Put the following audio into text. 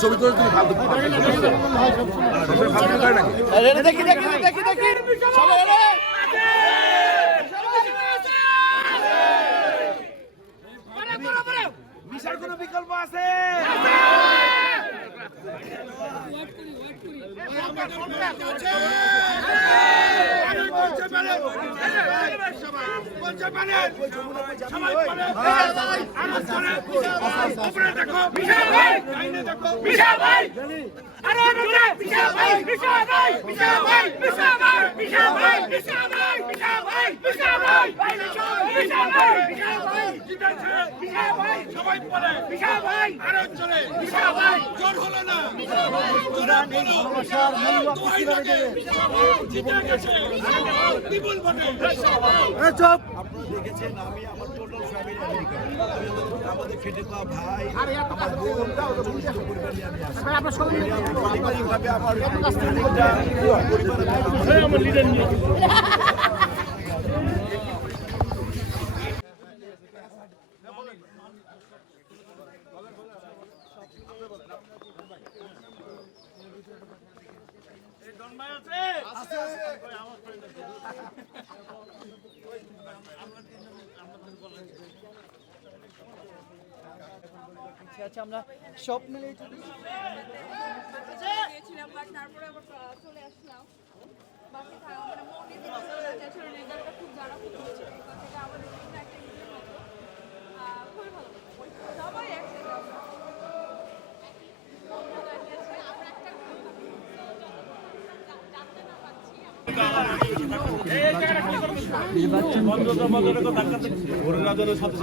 ছবি বিশাল কোনো বিকল্প আছে? জিতেছে সবাই বলে ভাই আরও চলে ভাই জোর হলো না সমস্যার মূল্য জিতে গেছে বিপুল ভোটে চুপ আপনারা দেখেছেন আমি আমার টোটাল আমার পরিবার নিয়ে আচ্ছা আমরা সব মিলে গিয়েছিলাম বাট তারপরে আবার চলে আসলাম। বাকি থাকা মানে মনে খুব জানা খুব সাথে